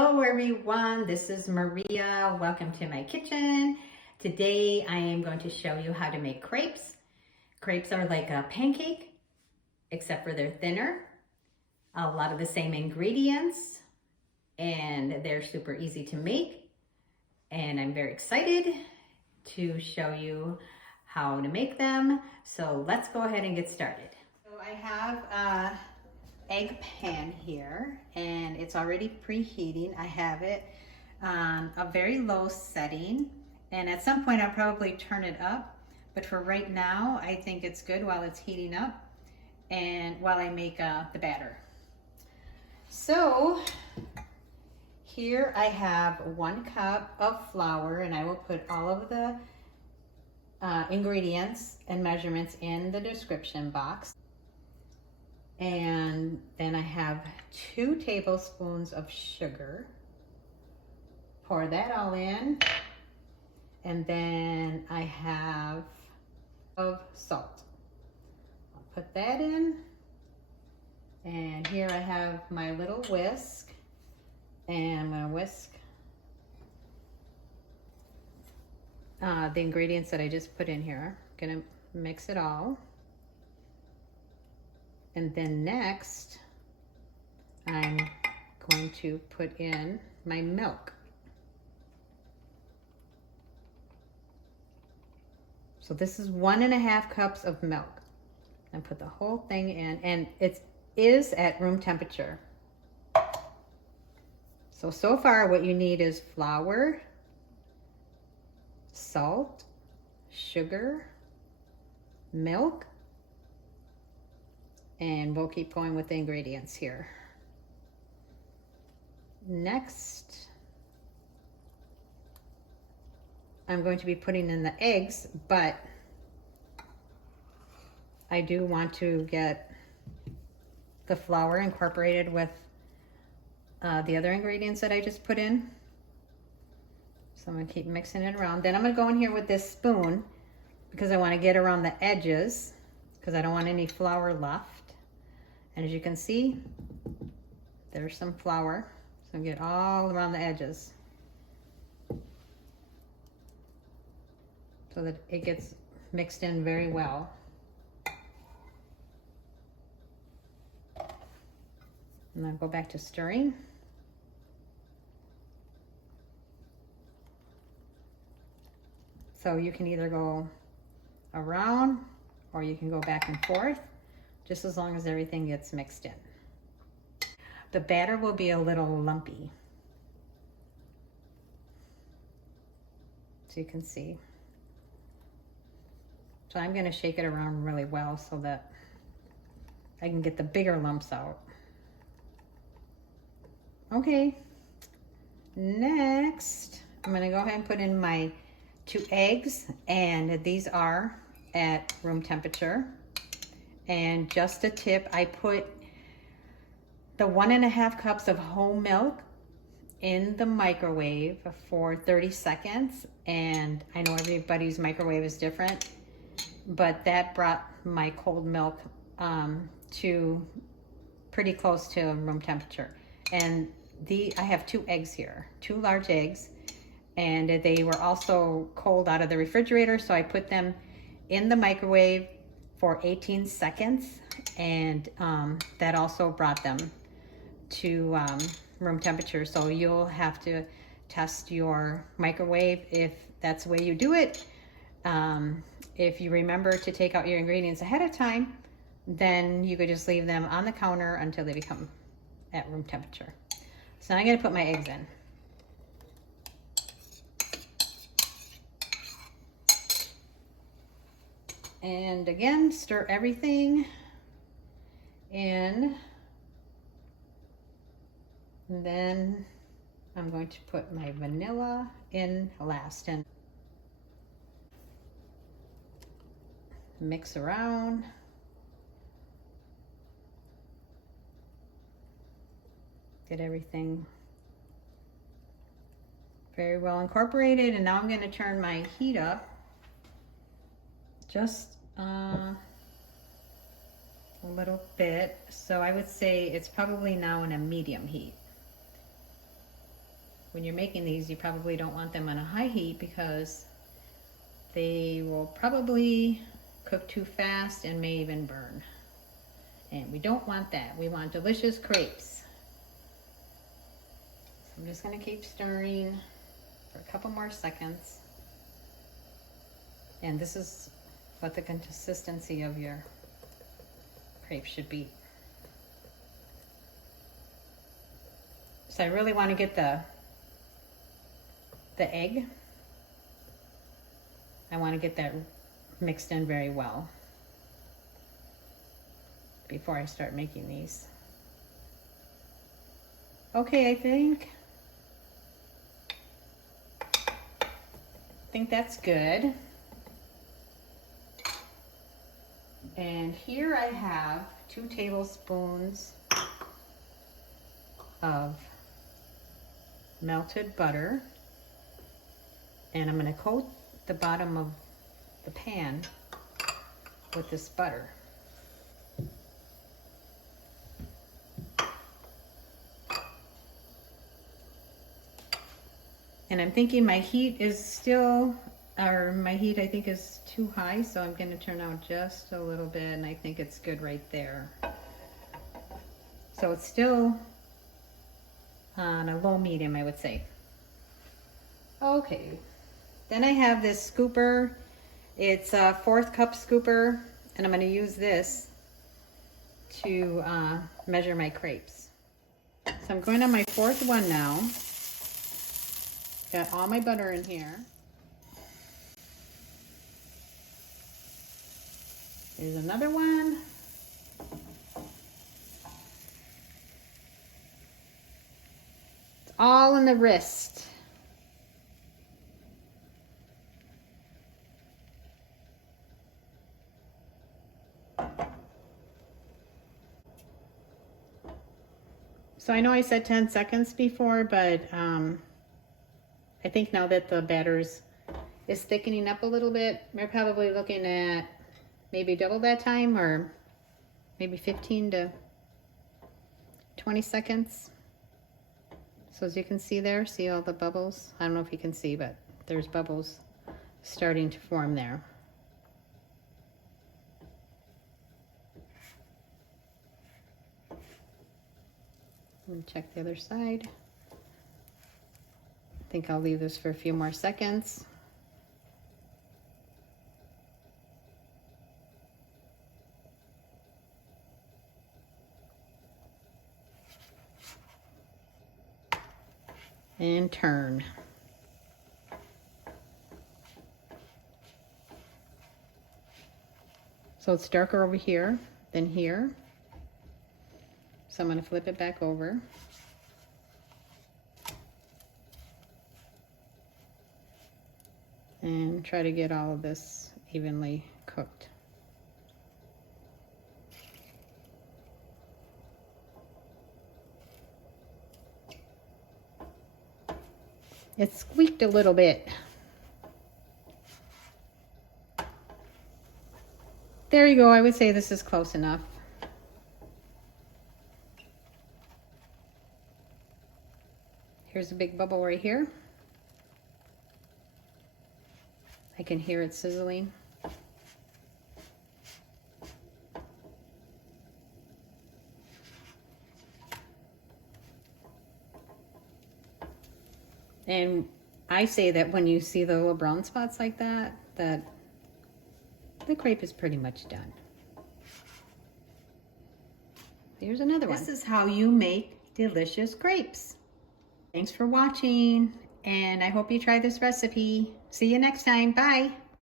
Hello everyone, this is Maria. Welcome to my kitchen. Today I am going to show you how to make crepes. Crepes are like a pancake, except for they're thinner. A lot of the same ingredients, and they're super easy to make. And I'm very excited to show you how to make them. So let's go ahead and get started. So I have a egg pan here and it's already preheating. I have it on a very low setting, and at some point I'll probably turn it up, but for right now I think it's good while it's heating up and while I make the batter. So here I have 1 cup of flour, and I will put all of the ingredients and measurements in the description box. And then I have 2 tablespoons of sugar. Pour that all in. And then I have of salt. I'll put that in. And here I have my little whisk. And I'm gonna whisk the ingredients that I just put in here. I'm gonna mix it all. And then next, I'm going to put in my milk. So this is 1.5 cups of milk. And put the whole thing in, and it is at room temperature. So far what you need is flour, salt, sugar, milk, and we'll keep going with the ingredients here. Next, I'm going to be putting in the eggs, but I do want to get the flour incorporated with the other ingredients that I just put in. So I'm gonna keep mixing it around. Then I'm gonna go in here with this spoon because I want to get around the edges because I don't want any flour left. And as you can see, there's some flour. So get all around the edges so that it gets mixed in very well. And then go back to stirring. So you can either go around or you can go back and forth, just as long as everything gets mixed in. The batter will be a little lumpy, so you can see. So I'm gonna shake it around really well so that I can get the bigger lumps out. Okay, next, I'm gonna go ahead and put in my 2 eggs, and these are at room temperature. And just a tip, I put the 1.5 cups of whole milk in the microwave for 30 seconds. And I know everybody's microwave is different, but that brought my cold milk to pretty close to room temperature. And I have 2 eggs here, 2 large eggs, and they were also cold out of the refrigerator. So I put them in the microwave for 18 seconds, and that also brought them to room temperature. So you'll have to test your microwave if that's the way you do it. If you remember to take out your ingredients ahead of time, then you could just leave them on the counter until they become at room temperature. So now I'm gonna put my eggs in. And again, stir everything in. And then I'm going to put my vanilla in last and mix around. Get everything very well incorporated. And now I'm going to turn my heat up just a little bit. So I would say it's probably now in a medium heat. when you're making these, you probably don't want them on a high heat because they will probably cook too fast and may even burn. And we don't want that. We want delicious crepes. So I'm just gonna keep stirring for a couple more seconds. And this is what the consistency of your crepe should be. So I really want to get the egg. I want to get that mixed in very well before I start making these. Okay, I think that's good. And here I have 2 tablespoons of melted butter, and I'm going to coat the bottom of the pan with this butter. And I'm thinking my heat is still, or my heat I think is too high, so I'm going to turn out just a little bit, and I think it's good right there. So it's still on a low medium, I would say. Okay, then I have this scooper. It's a 1/4 cup scooper, and I'm going to use this to measure my crepes. So I'm going on my 4th one now. Got all my butter in here. Here's another one. It's all in the wrist. So I know I said 10 seconds before, but I think now that the batter is thickening up a little bit, we're probably looking at maybe double that time, or maybe 15 to 20 seconds. So as you can see there, see all the bubbles? I don't know if you can see, but there's bubbles starting to form there. And check the other side. I think I'll leave this for a few more seconds. And turn. So it's darker over here than here. So I'm going to flip it back over. And try to get all of this evenly cooked. It squeaked a little bit. There you go. I would say this is close enough. Here's a big bubble right here. I can hear it sizzling. And I say that when you see the little brown spots like that, that the crepe is pretty much done. Here's another one. This is how you make delicious crepes. Thanks for watching, and I hope you try this recipe. See you next time. Bye.